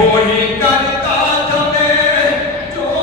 وہی کرتا تمہیں جو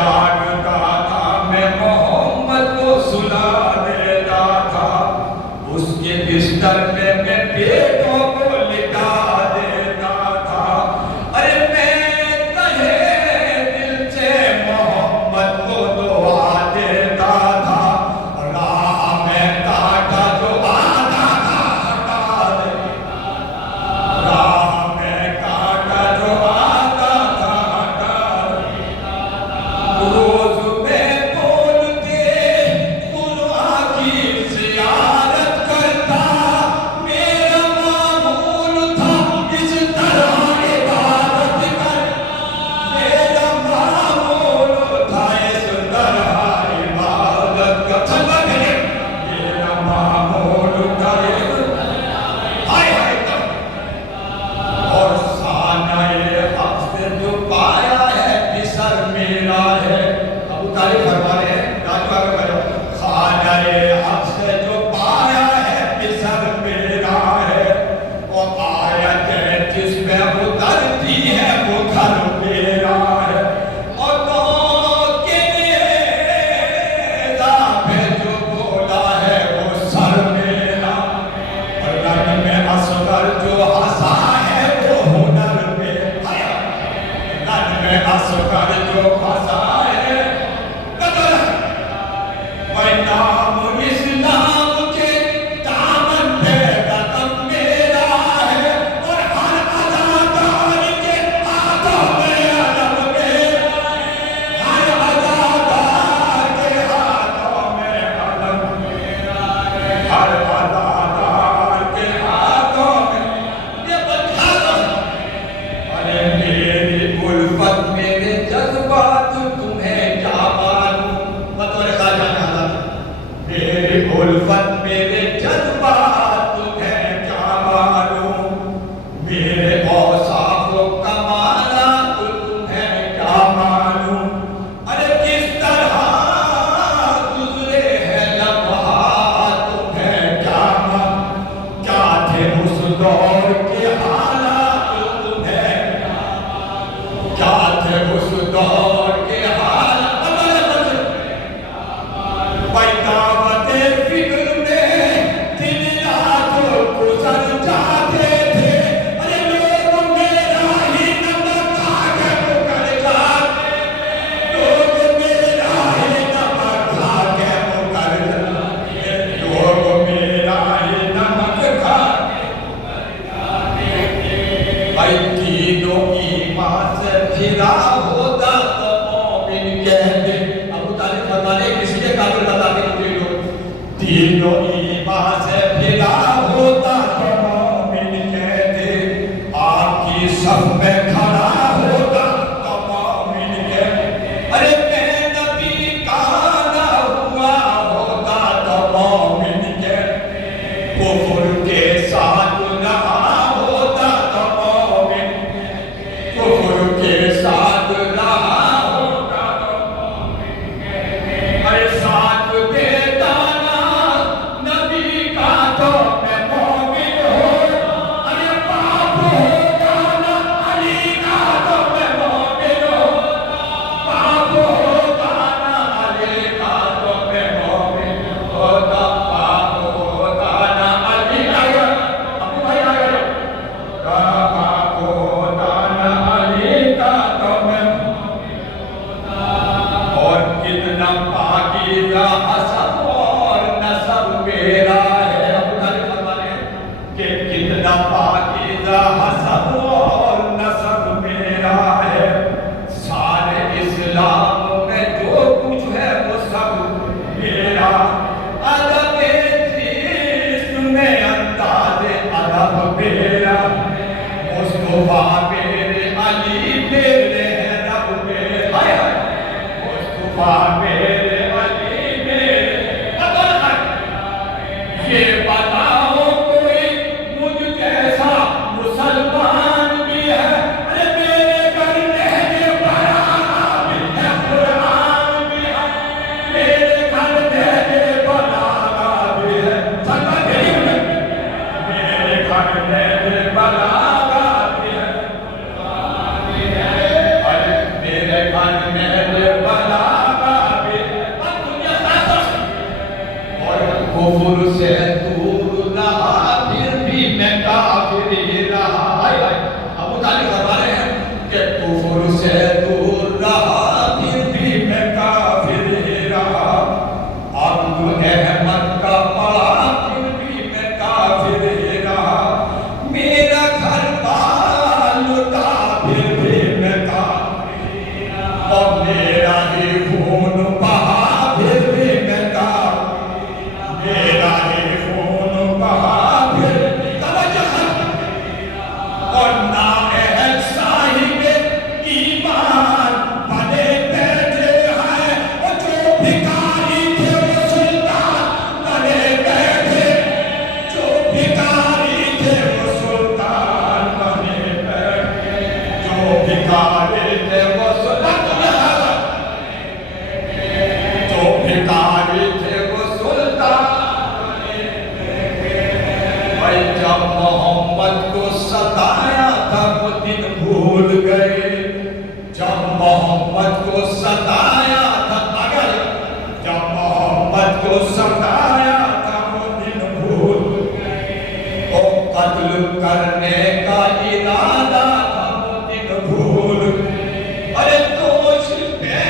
جاگتا تھا میں محمد کو سلا دیتا تھا، اس کے بستر پہ میں بیٹوں کو لٹا دیتا تھا، ارے میں تہے دل سے محمد کو دعا دیتا تھا، راہ میں کاٹا جو آتا تھا ہٹا دیتا تھا، راہ میں کاٹا جو آتا تھا ہٹا دیتا تھا، روز میں بولتے خدا کی زیارت کرتا، میرا معمول تھا اس طرح عبادت کرنا، میرا معمول تھا اس طرح عبادت کرنا، میرا معمول تھا ہائے ہائے اور سانحِ حق سے جو پایا ہے بسر میرا ہے۔ ابو طالب فرما رہے ہیں راجو آگے بڑھو، خانۂ حق سے جو پایا ہے بسر میرا ہے، اور آیت ہے جس پہ اترتی ہے وہ گھر میرا ہے، اور تو کے نیزہ پہ جو بولا ہے وہ سر میرا ہے، اور رن میں اصغر جو ہنسا ہے وہ ہنر میرا ہے، رن میں اصغر جو ہنسا ہے قدر ہے، نام اسلام کے دامن پہ قدم میرا ہے، اور ہر عزادار کے ہاتھوں میں علم میرا ہے، ہر عزادار کے ہاتھوں میں علم میرا ہے، ہر عزادار کے ہاتھوں میں یہ بتا دو، ارے میری الفت میرے جذبات تمہیں کیا معلوم، بطور خواجہ حضرت، میری الفت میرے جذبات تمہیں کیا معلوم، میرے اوصاف و کمالات تمہیں کیا معلوم، ارے کس طرح گزرے ہیں لمحات تمہیں کیا معلوم، کیا تھے اس دور کے حالات تمہیں کیا تھے اس دور کے حالات، دعوت فکر میں دن رات گزر جاتے تھے، ارے لوگ میرا ہی نمک کھا کے مکر جاتے تھے، لوگ میرا ہی نمک کھا کے مکر جاتے تھے، لوگ میرا ہی نمک کھا کے مکر جاتے تھے، بھائی تینوں ایمان سے پھرا ہوتا تو مومن کہتے، ابو طالب فرمانے کسی کے قابل بتاتے مجھے لوگ، تینوں ایمان سے پھرا ہوتا تو مومن کہتے، آپ کی صف میں کھڑا ہوتا تو مومن کہتے، ارے میں نبی کا نہ ہوا ہوتا تو مومن کہتے، کفر کے ساتھ رہا ہوتا تو مومن کہتے، کفر کے ساتھ رہا ہوتا تو مومن کہتے، ارے ساتھ دیتا نا نبی کا تو میں مومن ہوتا، ارے باپ ہوتا نا علی کا تو میں مومن ہوتا، باپ ہوتا نا علی کا تو میں مومن ہوتا، باپ ہوتا نا علی کا، ابو بھائی آ گئے، باپ ہوتا نا علی کا تو میں مومن ہوتا، اور کتنا پاکیزہ حسب اور نسب میرا ہے، ابو طالب فرماتے ہیں کہ کتنا پاکیزہ حسب اور نسب میرا ہے، سارے اسلام میں جو کچھ ہے وہ سب میرا، ادب جسم میں انداز ادب میرا، مصطفیٰ میرے علی میرے ہیں رب میرے، ہائے ہائے مصطفیٰ میرے علی میرے قدر ہے، یہ بتاؤ کوئی مجھ جیسا مسلمان بھی ہے، ارے میرے گھر لہجے بلاغہ بھی ہے، قرآن بھی ہے، میرے گھر لہجے بلاغہ بھی ہے، سنگا تیری میرے گھر لہجے بلاغہ بھی ہے، ارے میرے گھر لہجے بلاغہ قتل کرنے کا ارادہ تھا وہ دن بھول گئے، ارے دوش پہ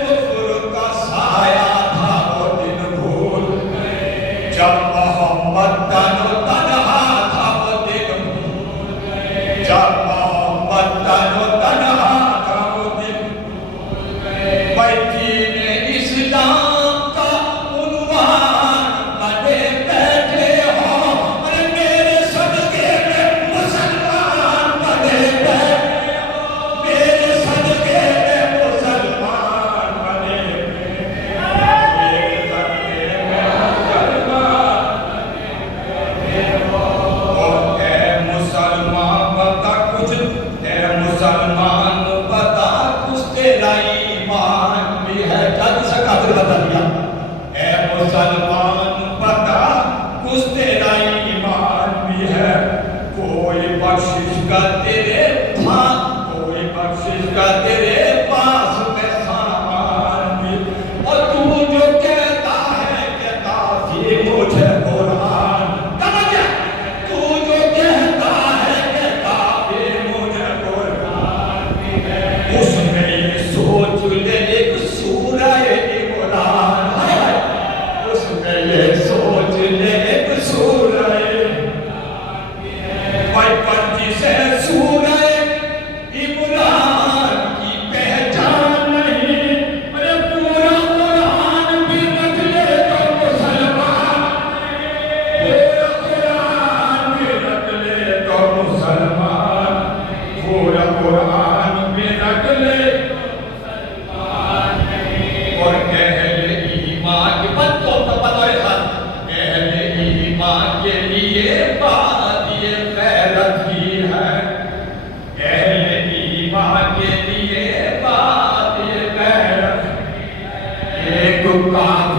کفر کا سایہ تھا وہ دن بھول گئے، جب محمد تن تنہا تھا وہ دن بھول گئے، جب محمد تن تنہا تھا وہ دن بھول گئے، بیٹین اسلام کا عنوان بنے بیٹھے ہو، ارے میرے صدقے میں مسلمان بنے بیٹھے ہو، میرے صدقے میں مسلمان بنے بیٹھے ہو، میرے صدقے میں مسلمان بنے بیٹھے ہو۔ اور اے مسلمان بتا کچھ، اے مسلمان بتا کچھ تیرا ایمان بھی ہے، جلد سے قادر بتا دیا، اے مسلمان بتا کچھ تیرا ایمان بھی ہے، کوئی بخشش کا تیرے کوئی بخشش کا تیرے پاس میں سامان بھی، اور تو جو کہتا ہے کہ کافی مجھے قرآن، توجہ، تو جو کہتا ہے کہ کافی مجھے قرآن بھی ہے، اس میں یہ سوچ لے ایک سورہ عمران ہے، اس میں یہ سوچ لے ایک سورہ بچپن جسے سورہ عمران کی پہچان نہیں، ارے پورا قرآن بھی رکھ لے تو مسلمان، پورا قرآن بھی رکھ لے تو مسلمان، پورا قرآن بھی رکھ لے اور اہل ایمان کے بندوں کا بتائے خان، اہل ایمان کے لیے بات یہ غیرت ہی ہے، اہل ایمان کے لیے بات یہ غیرت ہی ہے، ایک کام